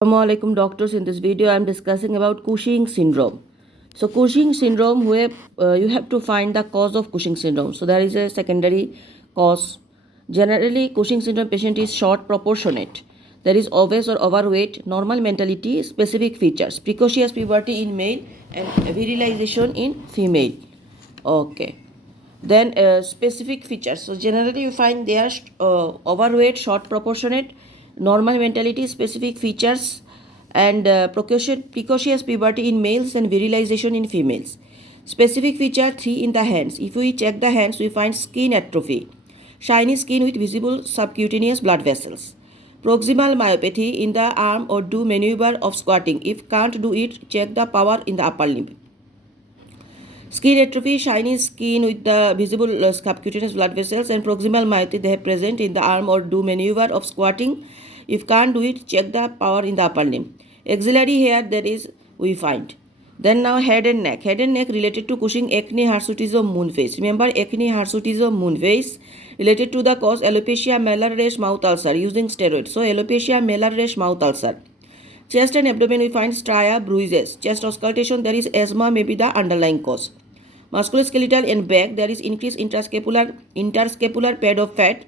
Assalamualaikum doctors. In this video I am discussing about Cushing syndrome. So Cushing syndrome where you have to find the cause of Cushing syndrome. So there is a secondary cause. Generally Cushing syndrome patient is short proportionate. There is obese or overweight, normal mentality, specific features, precocious puberty in male and virilization in female. Okay. Then specific features. So generally you find they are overweight, short proportionate, normal mentality, specific features, and precocious puberty in males and virilization in females. Specific feature 3 in the hands. If we check the hands, we find skin atrophy, shiny skin with visible subcutaneous blood vessels. Proximal myopathy in the arm or do maneuver of squatting. If can't do it, check the power in the upper limb. Skin atrophy, shiny skin with the visible subcutaneous blood vessels, and proximal myopathy they have present in the arm or do maneuver of squatting. If can't do it, check the power in the upper limb. Axillary hair there is we find. Then now head and neck. Head and neck related to Cushing, acne, hirsutism, moon face. Remember acne, hirsutism, moon face related to the cause alopecia, malar rash, mouth ulcer using steroids. So alopecia, malar rash, mouth ulcer. Chest and abdomen we find stria, bruises. Chest auscultation there is asthma may be the underlying cause. Musculoskeletal and back there is increased interscapular pad of fat.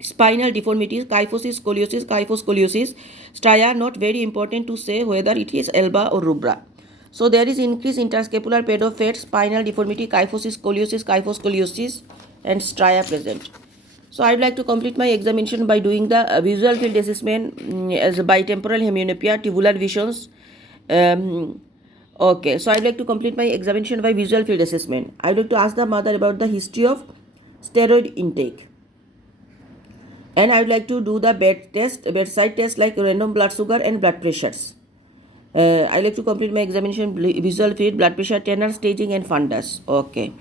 Spinal deformities, kyphosis, scoliosis, kyphoscoliosis. Stria not very important to say whether it is alba or rubra. So there is increased interscapular pad of fat, spinal deformity, kyphosis, scoliosis, kyphoscoliosis, and stria present. So I would like to complete my examination by doing the visual field assessment as bitemporal hemianopia, tubular visions. Okay, so I'd like to complete my examination by visual field assessment. I'd like to ask the mother about the history of steroid intake. And I would like to do the bedside test like random blood sugar and blood pressures. I'd like to complete my examination visual field, blood pressure, tenor, staging, and fundus. Okay.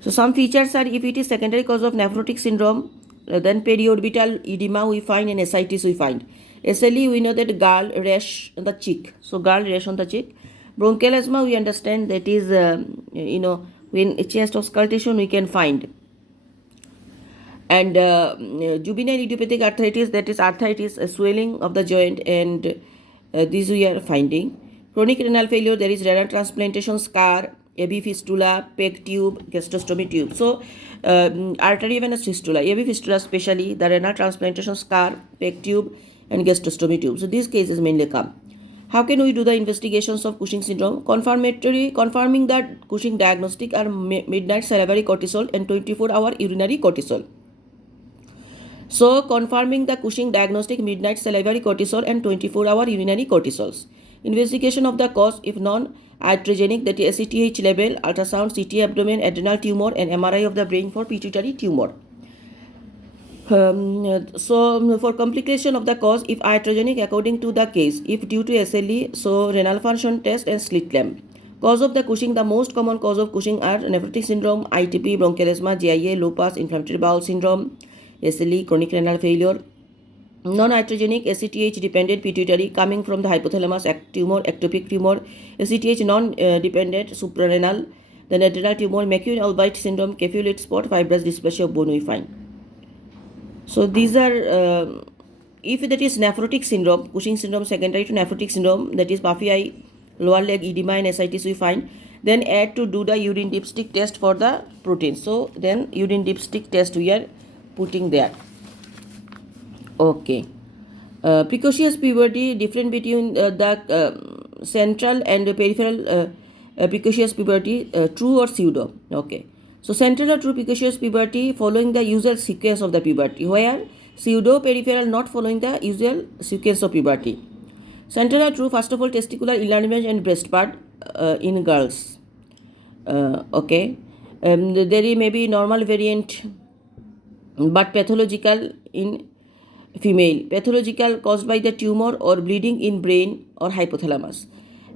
So some features are if it is secondary cause of nephrotic syndrome, then periorbital edema we find and ascites we find. SLE we know that gall rash on the cheek. So gall rash on the cheek. Bronchial asthma we understand that is when chest auscultation we can find. And juvenile idiopathic arthritis, that is arthritis, swelling of the joint, and these we are finding. Chronic renal failure, there is renal transplantation scar, AV fistula, PEG tube, gastrostomy tube. So arteriovenous fistula, AV fistula especially, the renal transplantation scar, PEG tube, and gastrostomy tube. So these cases mainly come. How can we do the investigations of Cushing syndrome? Confirming the Cushing diagnostic are midnight salivary cortisol and 24-hour urinary cortisol. So confirming the Cushing diagnostic, midnight salivary cortisol and 24-hour urinary cortisols. Investigation of the cause if non-iatrogenic, that is ACTH level, ultrasound, CT abdomen, adrenal tumor, and MRI of the brain for pituitary tumor. So for complication of the cause if iatrogenic according to the case, if due to SLE, so renal function test and slit lamp. Cause of the Cushing, the most common cause of Cushing are nephrotic syndrome, ITP, bronchial asthma, GIA, lupus, inflammatory bowel syndrome, SLE, chronic renal failure. Non-iatrogenic ACTH dependent pituitary coming from the hypothalamus tumor, ectopic tumor, ACTH non-dependent suprarenal, then adrenal tumor, McCune-Albright syndrome, capulate spot, fibrous dysplasia of bone we find. So these are, if that is nephrotic syndrome, Cushing syndrome secondary to nephrotic syndrome, that is puffy eye, lower leg edema and ascites we find, then add to do the urine dipstick test for the protein. So then urine dipstick test we are putting there. Okay. Precocious puberty, different between the central and peripheral precocious puberty, true or pseudo. Okay. So central or true precocious puberty following the usual sequence of the puberty, where pseudo peripheral not following the usual sequence of puberty. Central or true, first of all, testicular enlargement and breast part in girls. Okay. There may be normal variant but pathological in female. Pathological caused by the tumor or bleeding in brain or hypothalamus.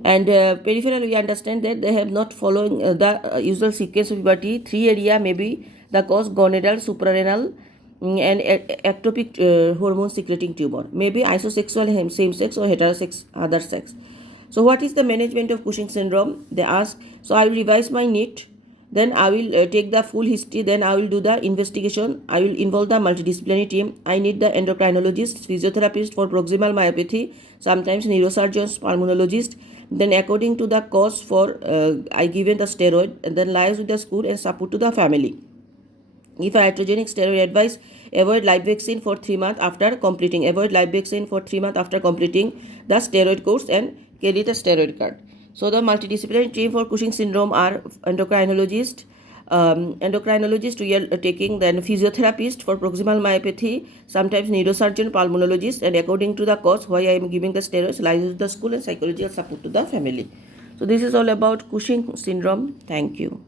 And peripheral we understand that they have not following the usual sequence of puberty. 3 area may be the cause: gonadal, suprarenal, and ectopic hormone secreting tumor. Maybe isosexual, same sex, or heterosex, other sex. So what is the management of Cushing syndrome? They ask. So I will revise my NEET. Then I will take the full history, then I will do the investigation, I will involve the multidisciplinary team. I need the endocrinologist, physiotherapist for proximal myopathy, sometimes neurosurgeons, pulmonologist. Then according to the cause for I given the steroid, and then liaise with the school and support to the family. If iatrogenic steroid advice, avoid live vaccine for 3 months after completing. Avoid live vaccine for 3 months after completing the steroid course and carry the steroid card. So the multidisciplinary team for Cushing syndrome are endocrinologist, we are taking, then physiotherapist for proximal myopathy, sometimes neurosurgeon, pulmonologist, and according to the cause why I am giving the steroids, liaise with the school and psychological support to the family. So this is all about Cushing syndrome. Thank you.